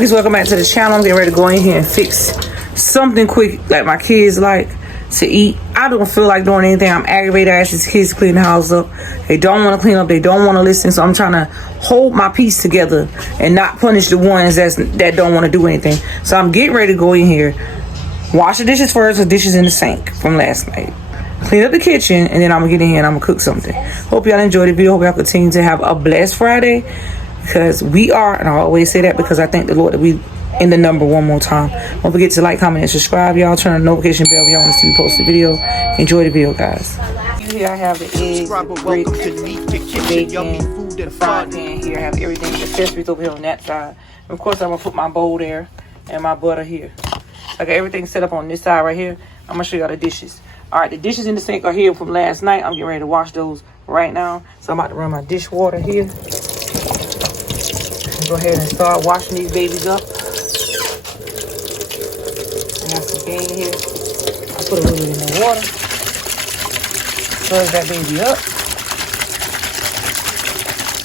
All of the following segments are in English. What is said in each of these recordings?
Bookies, welcome back to the channel. I'm getting ready to go in here and fix something quick like my kids like to eat. I don't feel like doing anything. I'm aggravated. I asked these kids to clean the house up. They don't want to clean up. They don't want to listen. So I'm trying to hold my peace together and not punish the ones that don't want to do anything. So I'm getting ready to go in here, wash the dishes first. The dishes in the sink from last night. Clean up the kitchen, and then I'm gonna get in here and I'm gonna cook something. Hope y'all enjoyed the video. Hope y'all continue to have a blessed Friday, because we are, and I always say that because I thank the Lord that we in the number one more time. Don't forget to like, comment, and subscribe. Y'all turn on the notification bell if y'all want to see me post the video. Enjoy the video, guys. Here I have the eggs, the grits, the bacon, the frying pan. Here I have everything. The accessories over here on that side. And of course, I'm gonna put my bowl there and my butter here. I got everything set up on this side right here. I'm gonna show y'all the dishes. All right, the dishes in the sink are here from last night. I'm getting ready to wash those right now. So I'm about to run my dishwater here. Go ahead and start washing these babies up. I got some game here. I put a little bit in the water. Stir that baby up.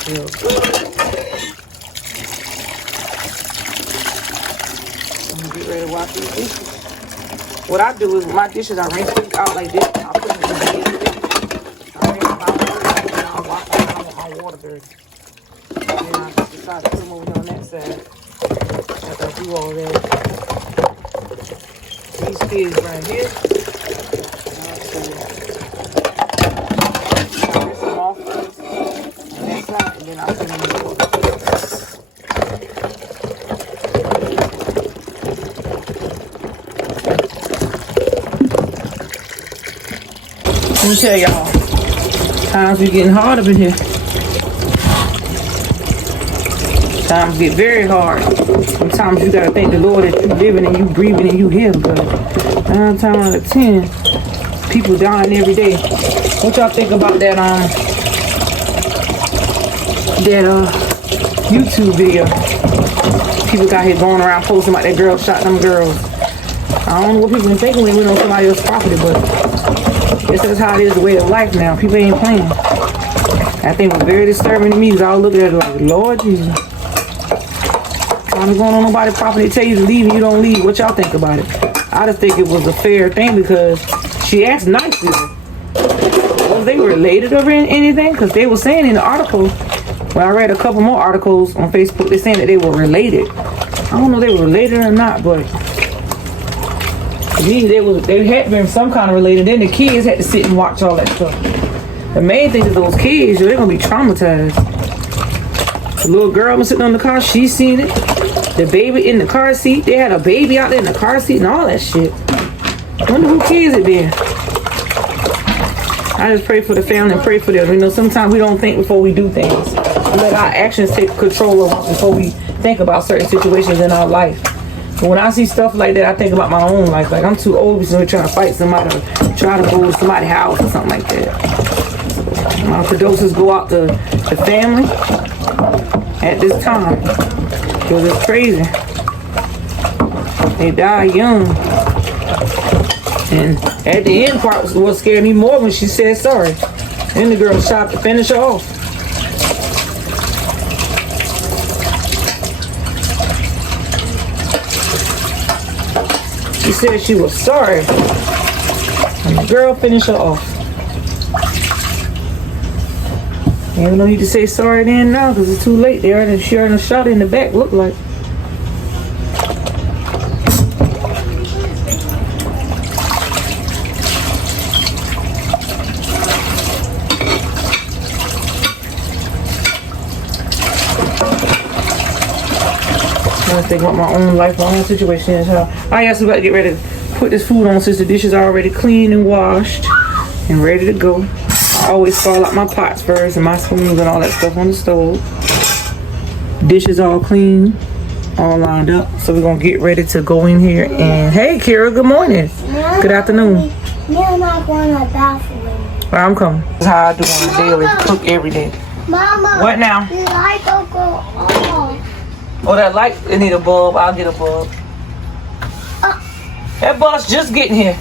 Real good. I'm gonna get ready to wash these dishes. What I do is my dishes, I rinse them out like this. I put them in the bed. I rinse them out and I wash them. I want my water dirty. And then I just decide to put them over here on that side. After I do all that. These kids right here. I rinse them off first on that side, and then I put them in the water. Let me tell y'all, times be getting hard up in here. Times get very hard. Sometimes you gotta thank the Lord that you living and you breathing and you here, but 9 times out of 10, people dying every day. What y'all think about that YouTube video? People got here going around posting about that girl shot them girls. I don't know what people been thinking when they went on somebody else's property, but this is how it is, the way of life now. People ain't playing. I think it was very disturbing to me because I was looking at it like, Lord Jesus. Trying to go on nobody's property, tell you to leave and you don't leave. What y'all think about it? I just think it was a fair thing because she asked nicely. Was they related or anything? Because they were saying in the article, when I read a couple more articles on Facebook, they're saying that they were related. I don't know if they were related or not, but they had been some kind of related. Then the kids had to sit and watch all that stuff. The main thing is those kids, they're gonna be traumatized. The little girl was sitting on the car, she seen it. The baby in the car seat, they had a baby out there in the car seat and all that shit. I wonder who kids it been. I just pray for the family and pray for them. You know, sometimes we don't think before we do things. We let our actions take control of us before we think about certain situations in our life. But when I see stuff like that, I think about my own life. Like, I'm too old to be trying to fight somebody or try to go to somebody's house or something like that. My condolences go out to the family at this time. Because it's crazy. They die young. And at the end part was what scared me more when she said sorry. Then the girl shot to finish her off. She said she was sorry. And the girl finished her off. Ain't no need to say sorry then now because it's too late. They already sharing a shot in the back, look like. I was thinking about my own life, my own situation is how I also about to get ready to put this food on since the dishes are already clean and washed and ready to go. I always start out my pots first and my spoons and all that stuff on the stove. Dishes all clean, all lined up. So we're gonna get ready to go in here and hey Kira, good morning. Good afternoon. I'm not going to the bathroom. I'm coming. That's how I do on a daily, cook every day. Mama, what now? the light don't go off. Oh, that light, it need a bulb. I'll get a bulb. That bus just getting here.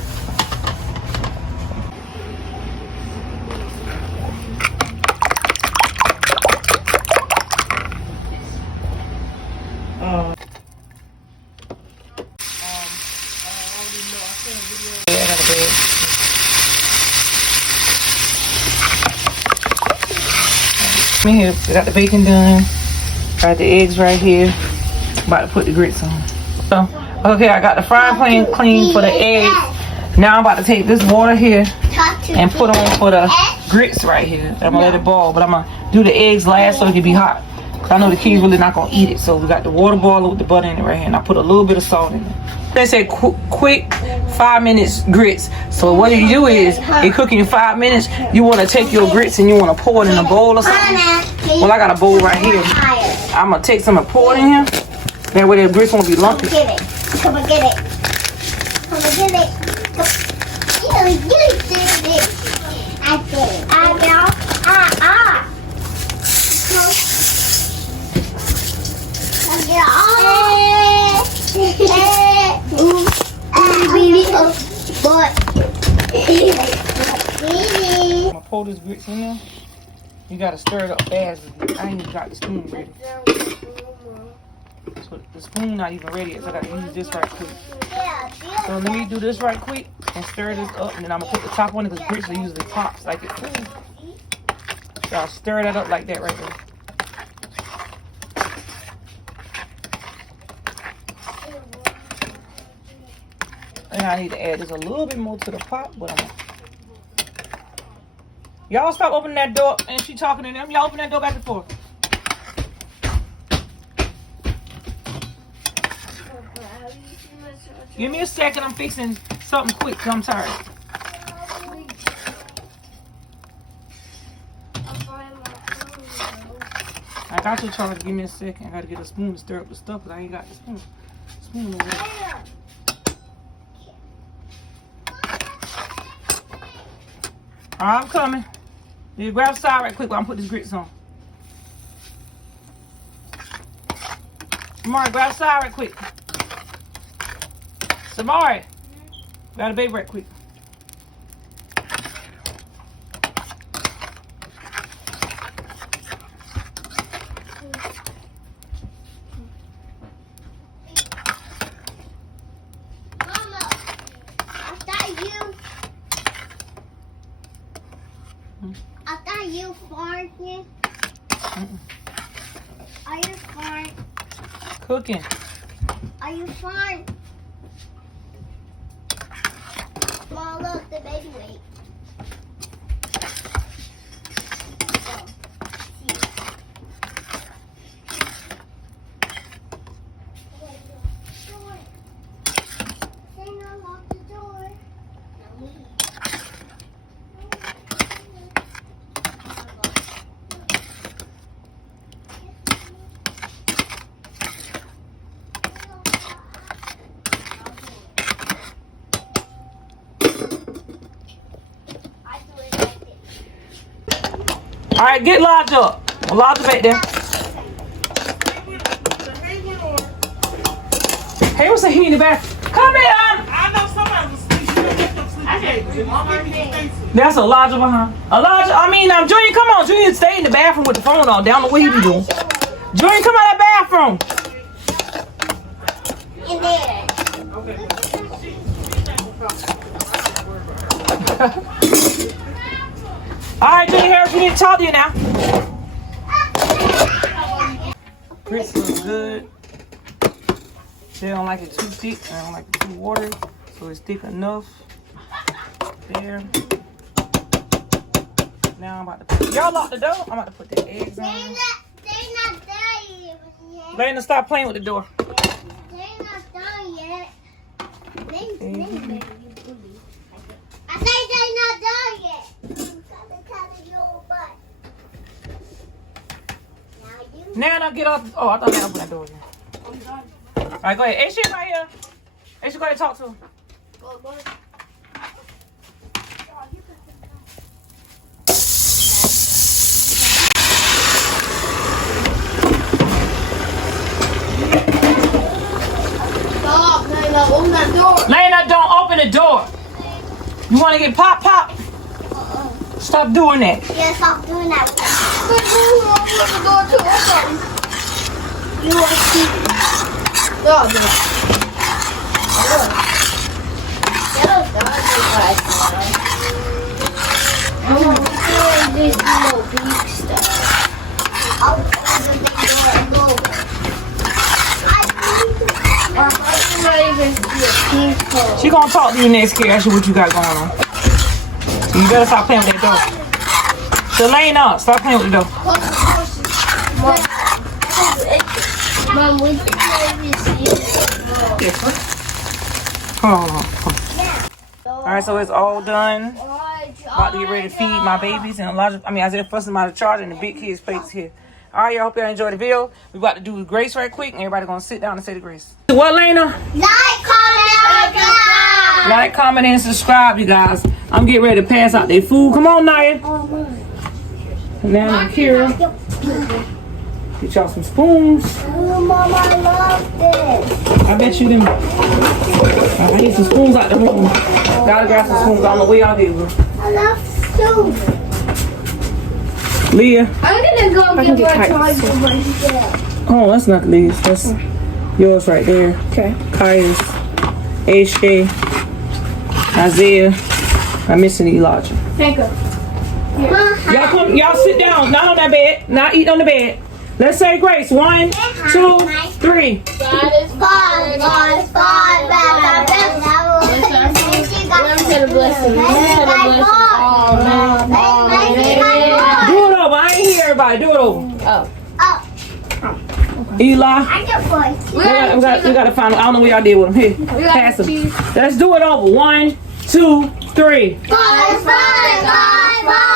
In here, we got the bacon done. Got the eggs right here. About to put the grits on. So, okay, I got the frying pan clean for the eggs. Now I'm about to take this water here and put on for the grits right here. I'm gonna let it boil, but I'm gonna do the eggs last so it can be hot. Cause I know the kids really not gonna eat it. So we got the water boiler with the butter in it right here, and I put a little bit of salt in it. They say quick 5 minutes grits. So what you do is, you're cooking in 5 minutes, you wanna take your grits and you wanna pour it in a bowl or something. Well, I got a bowl right here. I'm gonna take some and pour it in here. That way the grits won't be lumpy. Come and get it. Come and get it. You did it. I did it. I know. I'm gonna pour this grits in there. You gotta stir it up fast. I ain't even got the spoon ready. So the spoon not even ready yet, so I gotta use this right quick. So let me do this right quick and stir this up, and then I'm gonna put the top on it because grits are usually tops like it. So I'll stir that up like that right there. And I need to add just a little bit more to the pot, but I'm gonna... Y'all stop opening that door and she talking to them. Y'all open that door back and forth. Give me a second. I'm fixing something quick because I'm tired. I got your charge. Give me a second. I got to get a spoon to stir up the stuff because I ain't got the spoon. Spoon over there. I'm coming. You grab side right quick while I'm putting this grits on. Samari, grab side right quick. Samari, grab a baby right quick. You farting? Are you farting? Cooking. Are you farting? Mom, look, the baby weight. All right, get lodged up. Lodge back there. Hey, what's the heat in the bathroom? Come here. I know somebody was sleeping. That's Elijah behind. Elijah, Junior, come on. Junior, stay in the bathroom with the phone on. Down the way he be doing. Junior, come out of that bathroom. In there. All right, Junior Harris, we need to talk to you now. Grits look good. They don't like it too thick. I don't like it too watery. So it's thick enough. There. Now I'm about to put... Y'all lock the door. I'm about to put the eggs on. They're not done yet. Lena, stop playing with the door. They're not done yet. I say they're not done yet. Now get off. Oh, I thought they opened that door again. All right, go ahead. Hey, shit right here. Hey, shit, go ahead and talk to him. Stop, Layla. Open that door. Lena, don't open the door. You want to get pop? Stop doing that. Yeah, stop doing that. But who opened the door to open? You want to keep it. No. This little big stuff. She gonna talk to you next, kid. Ask you what you got going on. So you better stop playing with that door. Delana, stop playing with the door. Mom, we can Hold on. Alright, so it's all done. About to get ready to feed my babies and a lot of, Isaiah fussing them out of charge and the big kids' plates here. Alright, y'all, hope y'all enjoyed the video. We about to do the grace right quick and everybody gonna sit down and say the grace. What, Lena? like, comment, and subscribe. Like, comment, and subscribe, you guys. I'm getting ready to pass out their food. Come on, Naya. And now I'm Kira. Get y'all some spoons. Oh, Mom, I love this. I bet you them. I need some spoons out the room. Gotta grab some spoons. I don't know where y'all did. I love soup. Leah. I'm gonna go get my charger. Oh, that's not Leah's. That's yours right there. Okay. Kaya's. AJ. Isaiah. I'm missing Elijah. Thank you. Y'all come. Y'all sit down. Not on that bed. Not eat on the bed. Let's say grace. 1, 2, 3. God is fun. God is fun. Let me say the blessing. Let me say the blessing. Do it over. I ain't hear everybody. Do it over. Oh. Eli. I get boys. We gotta find. I don't know what y'all did with them. Here, pass them. Let's do it over. 1, 2, 3. God is fun. God is fun.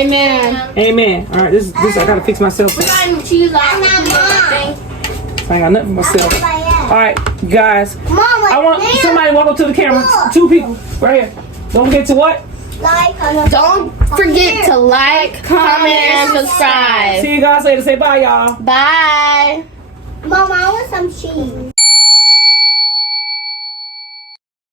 Amen. Amen. All right. This I gotta fix myself. So I ain't got nothing for myself. All right, guys. I want somebody to walk up to the camera. 2 people right here. Don't forget to what? Don't forget to like, comment, and subscribe. See you guys later. Say bye, y'all. Bye. Mom, I want some cheese.